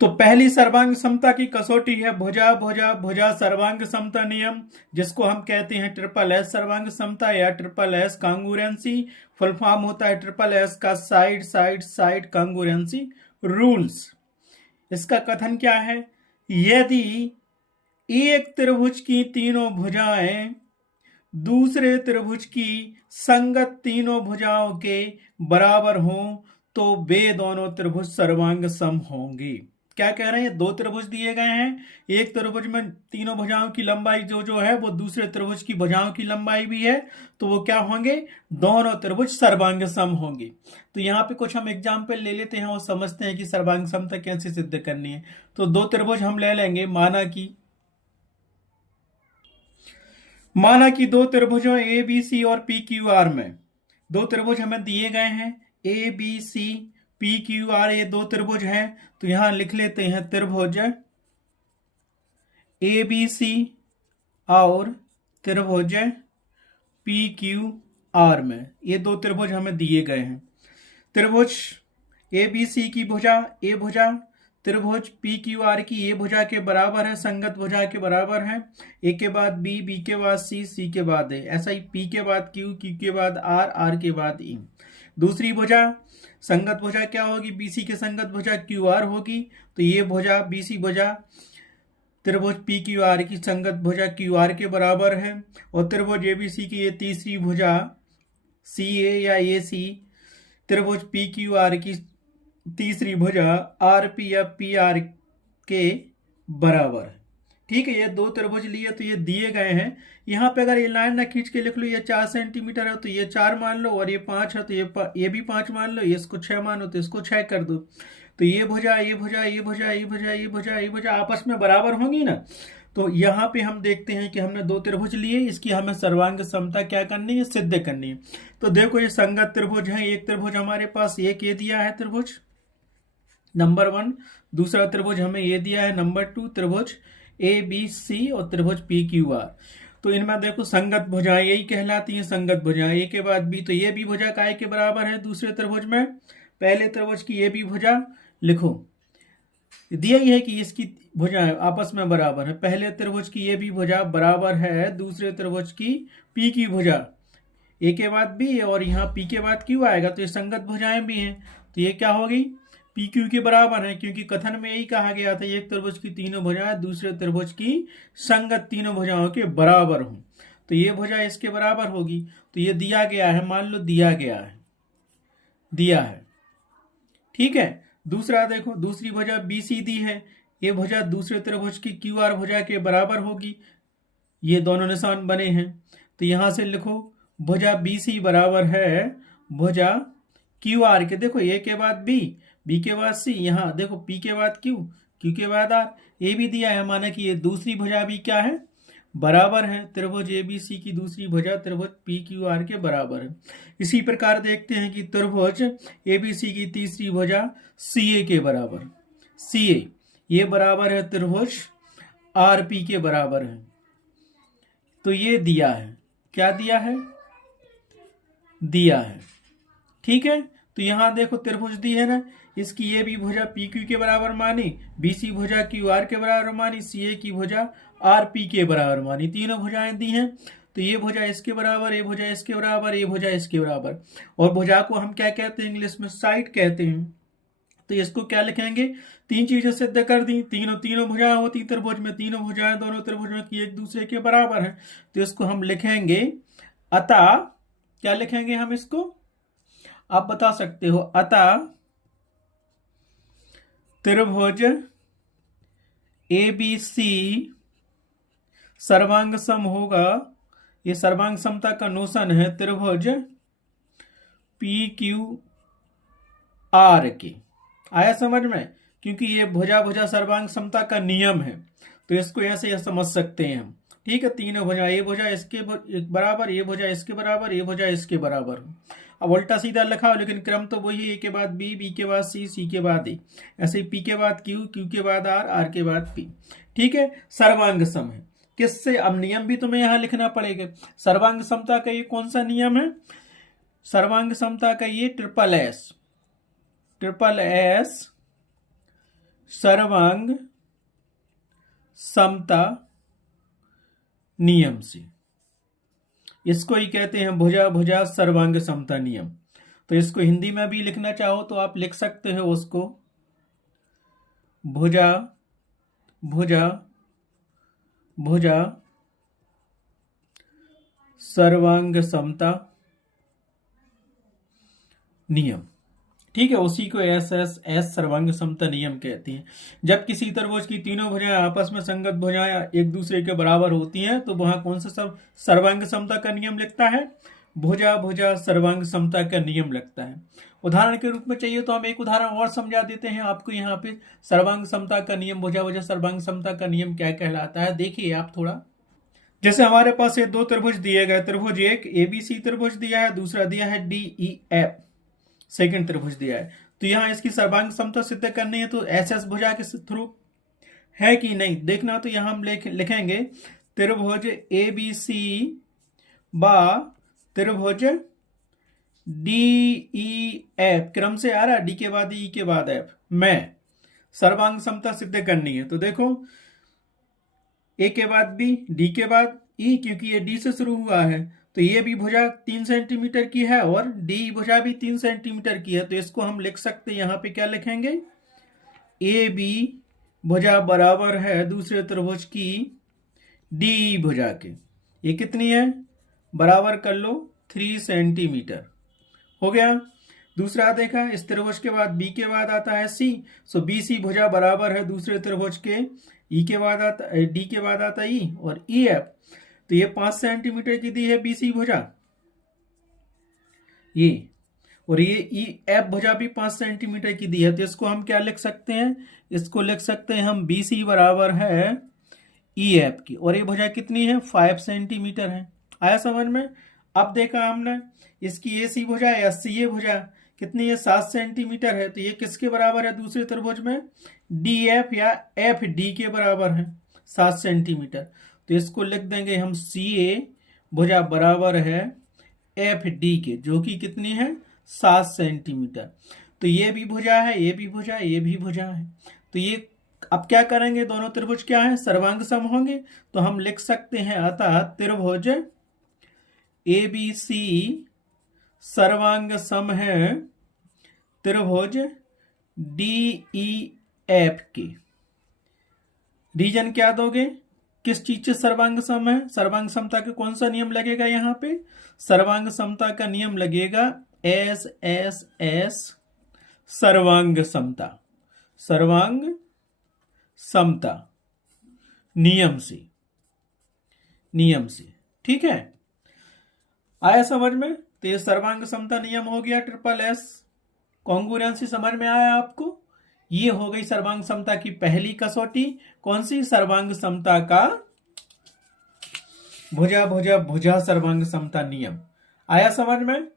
तो पहली सर्वांग समता की कसौटी है भुजा भुजा भुजा सर्वांग समता नियम, जिसको हम कहते हैं ट्रिपल एस सर्वांग समता या ट्रिपल एस कांगुरेंसी। फुल फॉर्म होता है ट्रिपल एस का साइड साइड साइड कांगुरेंसी रूल्स। इसका कथन क्या है? यदि एक त्रिभुज की तीनों भुजाएं दूसरे त्रिभुज की संगत तीनों भुजाओं के बराबर हों तो वे दोनों त्रिभुज सर्वांग सम होंगे। क्या कह रहे हैं? दो त्रिभुज दिए गए हैं, एक त्रिभुज में तीनों भुजाओं की लंबाई जो जो है वो दूसरे त्रिभुज की भुजाओं की लंबाई भी है, तो वो क्या होंगे? दोनों त्रिभुज सर्वांग सम होंगे। तो यहाँ पे कुछ हम एग्जाम्पल ले लेते हैं और समझते हैं कि सर्वांग समता कैसे सिद्ध करनी है। तो दो त्रिभुज हम ले लेंगे। माना कि दो त्रिभुजों ए बी सी और पी क्यू आर में दो त्रिभुज हमें दिए गए हैं, A B C P Q R, ये दो त्रिभुज हैं। तो यहां लिख लेते हैं त्रिभुज ए बी सी और त्रिभुज पी क्यू आर में ये दो त्रिभुज हमें दिए गए हैं। त्रिभुज ए बी सी की भुजा ए भुजा त्रिभुज पी क्यू आर की ये भुजा के बराबर है, संगत भुजा के बराबर है। ए के बाद बी, बी के बाद सी, सी के बाद ए, ऐसा ही पी के बाद क्यू, क्यू के बाद आर, आर के बाद ई। दूसरी भुजा संगत भुजा क्या होगी? बीसी के संगत भुजा क्यू आर होगी। तो ये भुजा बीसी भुजा त्रिभुज पी क्यू आर की संगत भुजा क्यू आर के बराबर है। और त्रिभुज एबीसी की ये तीसरी भुजा सी ए या ए सी त्रिभुज पी क्यू आर की तीसरी भुजा आर पी या पी आर के बराबर है। ठीक है, ये दो त्रिभुज लिए तो ये दिए गए हैं। यहाँ पे अगर ये लाइन ना खींच के लिख लो, ये 4 सेंटीमीटर है तो ये 4 मान लो, और ये 5 है तो ये भी 5 मान लो, ये इसको 6 मानो तो इसको 6 कर दो। तो ये भुजा ये भुजा ये भुजा ये भुजा ये भुजा ये भुजा आपस में बराबर होंगी ना। तो यहाँ पे हम देखते हैं कि हमने दो त्रिभुज लिए, इसकी हमें सर्वांग समता क्या करनी है? सिद्ध करनी है। तो देखो ये संगत त्रिभुज है, एक त्रिभुज हमारे पास एक ये दिया है त्रिभुज नंबर 1, दूसरा त्रिभुज हमें ये दिया है नंबर 2 त्रिभुज ए बी सी और त्रिभुज पी क्यू आर। तो इनमें देखो संगत भुजाएं यही कहलाती हैं संगत भुजाएं। ए के बाद बी, तो ये भी भुजा काय के बराबर है दूसरे त्रिभुज में। पहले त्रिभुज की ये भी भुजा लिखो, दिया ही है कि इसकी भुजाएं आपस में बराबर है। पहले त्रिभुज की ये भी भुजा बराबर है दूसरे त्रिभुज की पी की भुजा। ए के बाद बी और यहाँ पी के बाद क्यू आएगा, तो ये संगत भुजाएं भी हैं। तो ये क्या होगी? पी क्यू के बराबर है, क्योंकि कथन में यही कहा गया था एक त्रिभुज की तीनों भुजाएं दूसरे त्रिभुज की संगत तीनों भुजाओं के बराबर हो। तो ये भुजा इसके बराबर होगी। तो ये दिया गया है, मान लो दिया है। ठीक है, दूसरा देखो, दूसरी भुजा बी सी दी है, ये भुजा दूसरे त्रिभुज की क्यू आर भुजा के बराबर होगी। ये दोनों निशान बने हैं। तो यहां से लिखो भुजा बी सी बराबर है भुजा क्यू आर के। देखो ए के बाद बी, बी के बाद सी, यहाँ देखो पी के बाद क्यू, क्यू के बाद आर। ए भी दिया है, माना कि ये दूसरी भुजा भी क्या है? बराबर है। त्रिभुज ए बी सी की दूसरी भुजा त्रिभुज पी क्यू आर के बराबर है। इसी प्रकार देखते हैं कि त्रिभुज ए बी सी की तीसरी भुजा सी ए के बराबर, सी ए ये बराबर है त्रिभुज आर पी के बराबर है। तो ये दिया है, क्या दिया है? दिया है। ठीक है, तो यहां देखो त्रिभुज दी है ना, इसकी ये भी भुजा पी क्यू के बराबर मानी, बी सी भुजा क्यू आर के बराबर मानी, सी ए की भुजा आर पी के बराबर मानी। तीनों भुजाएं दी हैं। तो ये भुजा इसके बराबर, ये भुजा इसके बराबर, ये भुजा इसके बराबर। और भुजा को हम क्या कहते हैं? इंग्लिश में साइड कहते हैं। तो इसको क्या लिखेंगे? तीन चीजें सिद्ध कर दी, तीनों भुजाएं होती त्रिभुज में, तीनों भुजाएं दोनों त्रिभुजों की एक दूसरे के बराबर है। तो इसको हम लिखेंगे अतः, क्या लिखेंगे हम इसको? आप बता सकते हो। अतः त्रिभुज ए बी सी सर्वांग सम होगा। ये सर्वांग समता का नोशन है त्रिभुज पी क्यू आर के। आया समझ में? क्योंकि ये भुजा भुजा सर्वांग समता का नियम है, तो इसको ऐसे समझ सकते हैं हम। ठीक है, तीनों भुजा, ये भुजा इसके बराबर, ये भुजा इसके बराबर, ये भुजा इसके बराबर। अब उल्टा सीधा लिखा हो, लेकिन क्रम तो वही, ए के बाद बी, बी के बाद सी, सी के बाद ए, ऐसे ही पी के बाद क्यू, क्यू के बाद आर, आर के बाद पी। ठीक है, सर्वांग सम है। किससे? अब नियम भी तुम्हें यहां लिखना पड़ेगा। सर्वांग समता का ये कौन सा नियम है? सर्वांग समता का ये ट्रिपल एस सर्वांग समता नियम से। इसको ही कहते हैं भुजा भुजा सर्वांग समता नियम। तो इसको हिंदी में भी लिखना चाहो तो आप लिख सकते हो उसको भुजा भुजा भुजा सर्वांग समता नियम। ठीक है, उसी को एस सर्वांग समता नियम कहते हैं। जब किसी त्रिभुज की तीनों भुजाएं आपस में संगत भुजाएं एक दूसरे के बराबर होती हैं तो वहां कौन सा सर्वांग समता का नियम लगता है? भुजा भुजा सर्वांग समता का नियम लगता है। उदाहरण के रूप में चाहिए तो हम एक उदाहरण और समझा देते हैं आपको यहाँ पे। सर्वांग समता का नियम, भुजा भुजा सर्वांग समता का नियम क्या कहलाता है, देखिए आप थोड़ा। जैसे हमारे पास ये दो त्रिभुज दिए गए, त्रिभुज एक एबीसी त्रिभुज दिया है, दूसरा दिया है DEF सेकंड त्रिभुज दिया है। तो यहाँ इसकी सर्वांग समता सिद्ध करनी है तो एस भुजा के थ्रू है कि नहीं देखना। तो यहाँ हम लिखेंगे त्रिभुज ABC बा त्रिभुज DEF, क्रम से आ रहा है, डी के बाद ई के बाद एफ में सर्वांग समता सिद्ध करनी है। तो देखो ए के बाद बी, डी के बाद ई, क्योंकि ये डी से शुरू हुआ है तो ये भी भुजा 3 सेंटीमीटर की है और डी भुजा भी 3 सेंटीमीटर की है। तो इसको हम लिख सकते हैं, यहाँ पे क्या लिखेंगे, ए बी भुजा बराबर है दूसरे त्रिभुज की डी भुजा के। ये कितनी है, बराबर कर लो 3 सेंटीमीटर हो गया। दूसरा देखा, इस त्रिभुज के बाद बी के बाद आता है सी, सो बी सी भुजा बराबर है दूसरे त्रिभुज के ई के बाद आता, डी के बाद आता ई और ई एफ। तो ये 5 सेंटीमीटर की दी है बीसी भुजा ये, और ये ई एफ भुजा भी 5 सेंटीमीटर की दी है। तो इसको हम क्या लिख सकते हैं, इसको लिख सकते हैं हम बीसी बराबर है ई एफ की, और ये भुजा कितनी है 5 सेंटीमीटर है। आया समझ में? अब देखा हमने इसकी ए सी भुजा या सी ए भुजा कितनी है 7 सेंटीमीटर है। तो ये किसके बराबर है दूसरे त्रिभुज में, डी एफ या एफ डी के बराबर है 7 सेंटीमीटर। तो इसको लिख देंगे हम सी ए भुजा बराबर है एफ डी के, जो कि कितनी है 7 सेंटीमीटर। तो ये भी भुजा है, ये भी भुजा, ये भी भुजा है। तो ये अब क्या करेंगे, दोनों त्रिभुज क्या है, सर्वांग सम होंगे। तो हम लिख सकते हैं अतः त्रिभुज ABC सर्वांग सम है त्रिभुज DEF के। रीजन क्या दोगे, किस चीज से सर्वांग सम है, सर्वांग समता का कौन सा नियम लगेगा, यहाँ पे सर्वांग समता का नियम लगेगा एस सर्वांग समता, सर्वांग समता नियम से, नियम से। ठीक है, आया समझ में? तो ये सर्वांग समता नियम हो गया, ट्रिपल एस कॉन्ग्रुएंसी समझ में आया आपको। ये हो गई सर्वांग समता की पहली कसौटी, कौन सी, सर्वांग समता का भुजा भुजा भुजा सर्वांग समता नियम। आया समझ में?